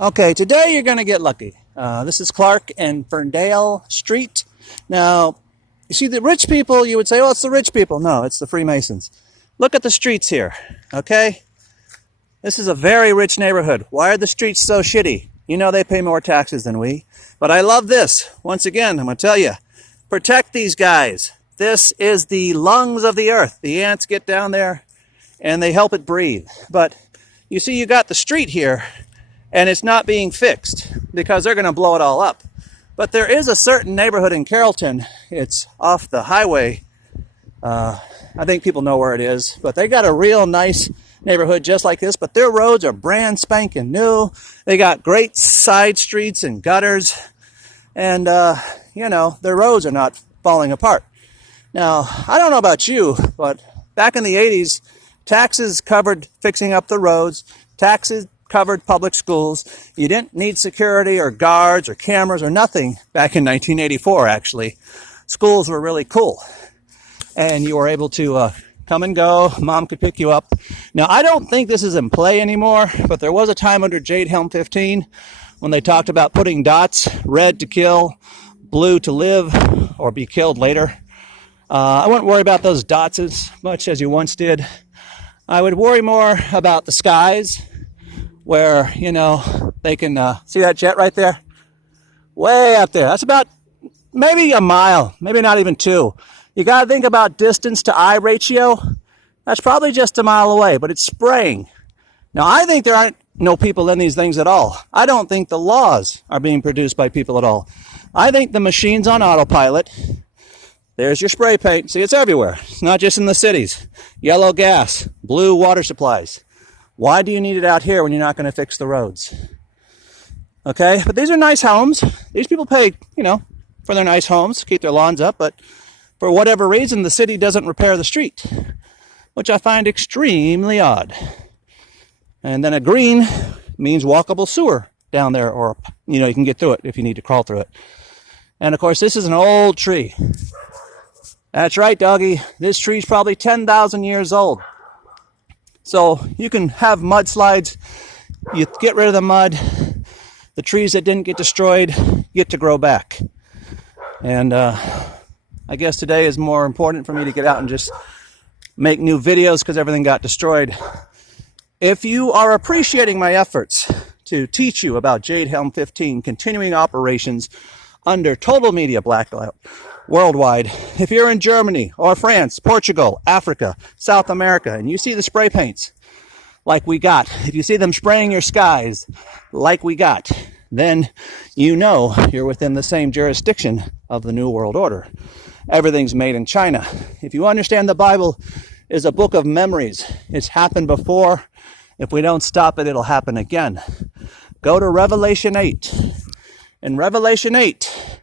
Okay, today you're going to get lucky. This is Clark and Ferndale Street. Now, you see the rich people, you would say, oh, it's the rich people. No, it's the Freemasons. Look at the streets here, okay? This is a very rich neighborhood. Why are the streets so shitty? You know they pay more taxes than we. But I love this. Once again, I'm going to tell you, protect these guys. This is the lungs of the earth. The ants get down there and they help it breathe. But you see, you got the street here, and it's not being fixed because they're going to blow it all up. But there is a certain neighborhood in Carrollton. It's off the highway. I think people know where it is, but they got a real nice neighborhood just like this, but their roads are brand spanking new. They got great side streets and gutters, and their roads are not falling apart. Now, I don't know about you, but back in the 80s, taxes covered fixing up the roads. Taxes covered public schools. You didn't need security or guards or cameras or nothing back in 1984, actually. Schools were really cool. And you were able to come and go. Mom could pick you up. Now, I don't think this is in play anymore, but there was a time under Jade Helm 15 when they talked about putting dots, red to kill, blue to live or be killed later. I wouldn't worry about those dots as much as you once did. I would worry more about the skies, where, they can see that jet right there? Way up there. That's about maybe a mile, maybe not even 2. You got to think about distance to eye ratio. That's probably just a mile away, but it's spraying. Now, I think there aren't no people in these things at all. I don't think the laws are being produced by people at all. I think the machine's on autopilot. There's your spray paint. See, it's everywhere. It's not just in the cities. Yellow gas, blue water supplies. Why do you need it out here when you're not going to fix the roads? Okay, but these are nice homes. These people pay, for their nice homes, keep their lawns up, but for whatever reason, the city doesn't repair the street, which I find extremely odd. And then a green means walkable sewer down there, or, you can get through it if you need to crawl through it. And of course, this is an old tree. That's right, doggy. This tree's probably 10,000 years old. So you can have mudslides. You get rid of the mud. The trees that didn't get destroyed get to grow back. And I guess today is more important for me to get out and just make new videos because everything got destroyed. If you are appreciating my efforts to teach you about Jade Helm 15 continuing operations under total media blackout worldwide, if you're in Germany or France, Portugal, Africa, South America, and you see the spray paints like we got, if you see them spraying your skies like we got, then you know you're within the same jurisdiction of the New World Order. Everything's made in China. If you understand the Bible is a book of memories. It's happened before. If we don't stop it, it'll happen again. Go to Revelation 8. In Revelation 8,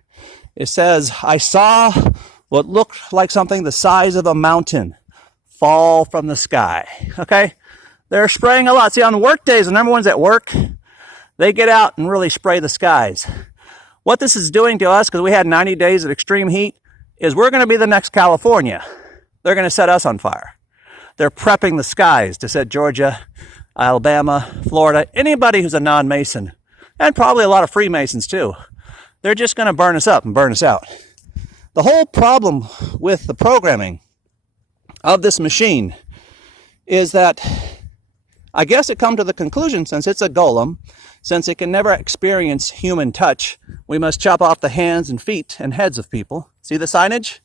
it says, I saw what looked like something the size of a mountain fall from the sky. Okay? They're spraying a lot. See, on work days, the number one's at work, they get out and really spray the skies. What this is doing to us, because we had 90 days of extreme heat, is we're going to be the next California. They're going to set us on fire. They're prepping the skies to set Georgia, Alabama, Florida, anybody who's a non-Mason, and probably a lot of Freemasons too. They're just going to burn us up and burn us out. The whole problem with the programming of this machine is that I guess it come to the conclusion, since it's a golem, since it can never experience human touch, we must chop off the hands and feet and heads of people. See the signage?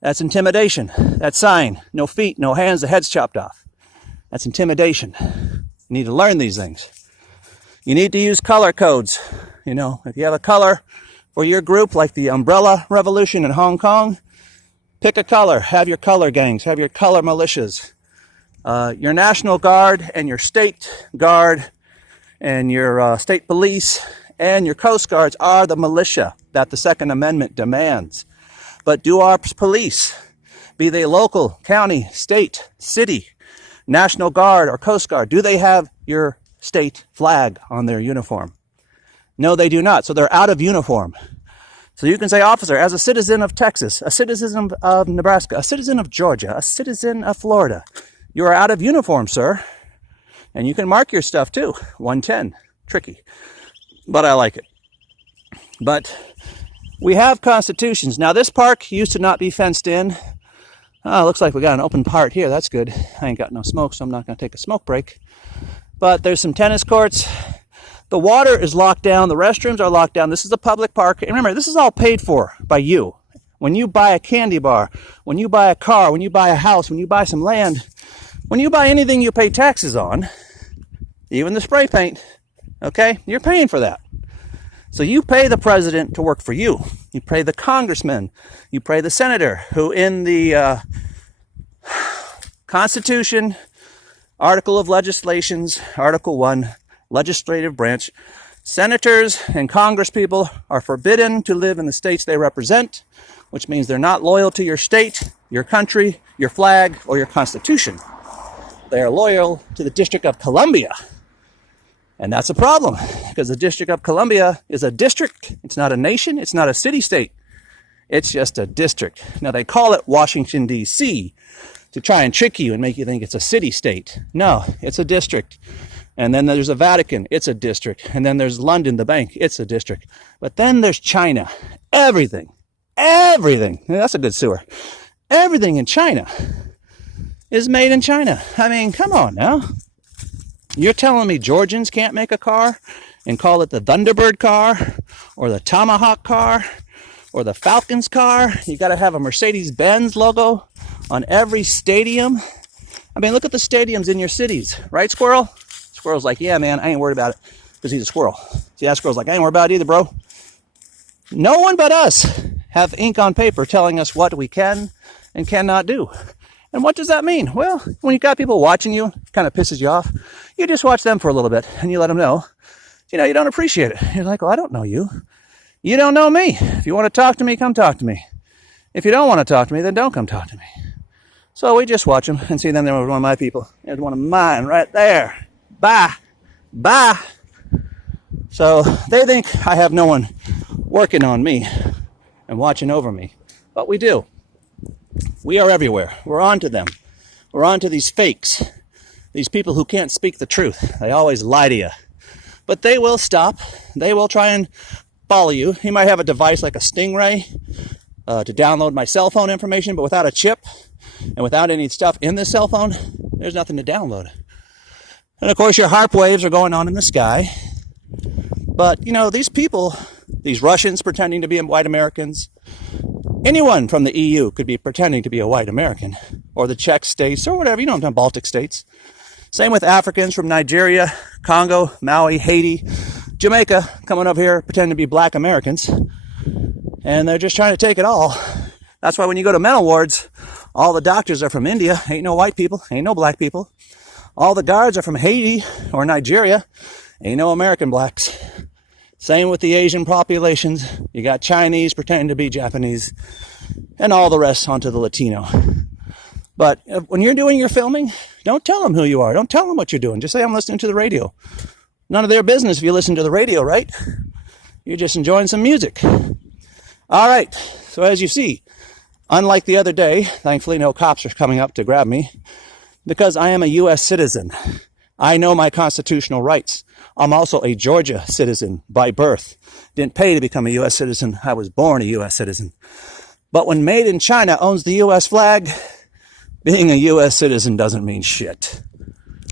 That's intimidation. That sign, no feet, no hands, the head's chopped off. That's intimidation. You need to learn these things. You need to use color codes. If you have a color for your group, like the Umbrella Revolution in Hong Kong, pick a color. Have your color gangs. Have your color militias. Your National Guard and your State Guard and your State Police and your Coast Guards are the militia that the Second Amendment demands. But do our police, be they local, county, state, city, National Guard or Coast Guard, do they have your state flag on their uniform? No, they do not. So they're out of uniform. So you can say, officer, as a citizen of Texas, a citizen of Nebraska, a citizen of Georgia, a citizen of Florida, you are out of uniform, sir. And you can mark your stuff too. 110, tricky, but I like it. But we have constitutions. Now, this park used to not be fenced in. Looks like we got an open part here. That's good. I ain't got no smoke, so I'm not going to take a smoke break. But there's some tennis courts. The water is locked down. The restrooms are locked down. This is a public park. And remember, this is all paid for by you. When you buy a candy bar, when you buy a car, when you buy a house, when you buy some land, when you buy anything you pay taxes on, even the spray paint, okay, you're paying for that. So you pay the president to work for you. You pay the congressman. You pay the senator, who in the Constitution, Article of Legislations, Article 1, legislative branch, senators and congresspeople are forbidden to live in the states they represent, which means they're not loyal to your state, your country, your flag, or your constitution. They are loyal to the District of Columbia. And that's a problem, because the District of Columbia is a district. It's not a nation. It's not a city-state. It's just a district. Now, they call it Washington, D.C. to try and trick you and make you think it's a city-state. No, it's a district. And then there's the Vatican. It's a district. And then there's London, the bank. It's a district. But then there's China. Everything. That's a good sewer. Everything in China is made in China. I mean, come on now. You're telling me Georgians can't make a car and call it the Thunderbird car or the Tomahawk car or the Falcons car? You got to have a Mercedes-Benz logo on every stadium. I mean, look at the stadiums in your cities, right, Squirrel? Squirrel's like, yeah, man, I ain't worried about it, because he's a squirrel. See, that squirrel's like, I ain't worried about it either, bro. No one but us have ink on paper telling us what we can and cannot do. And what does that mean? Well, when you got people watching you, it kind of pisses you off. You just watch them for a little bit and you let them know, you don't appreciate it. You're like, well, I don't know you. You don't know me. If you want to talk to me, come talk to me. If you don't want to talk to me, then don't come talk to me. So we just watch them and see, then there was one of my people. There's one of mine right there. Bye. Bye. So they think I have no one working on me and watching over me. But we do. We are everywhere. We're on to them. We're on to these fakes. These people who can't speak the truth. They always lie to you. But they will stop. They will try and follow you. You might have a device like a Stingray to download my cell phone information, but without a chip and without any stuff in the cell phone, there's nothing to download. And of course, your HARP waves are going on in the sky. But, these people, these Russians pretending to be white Americans, anyone from the EU could be pretending to be a white American, or the Czech states, or whatever, Baltic states. Same with Africans from Nigeria, Congo, Maui, Haiti, Jamaica, coming up here pretending to be black Americans. And they're just trying to take it all. That's why when you go to mental wards, all the doctors are from India. Ain't no white people, ain't no black people. All the guards are from Haiti or Nigeria. Ain't no American blacks. Same with the Asian populations. You got Chinese pretending to be Japanese, and all the rest onto the Latino. But when you're doing your filming, don't tell them who you are. Don't tell them what you're doing. Just say, I'm listening to the radio. None of their business if you listen to the radio, right? You're just enjoying some music. All right. So as you see, unlike the other day, thankfully no cops are coming up to grab me, because I am a U.S. citizen. I know my constitutional rights. I'm also a Georgia citizen by birth. Didn't pay to become a U.S. citizen. I was born a U.S. citizen. But when Made in China owns the U.S. flag, being a U.S. citizen doesn't mean shit.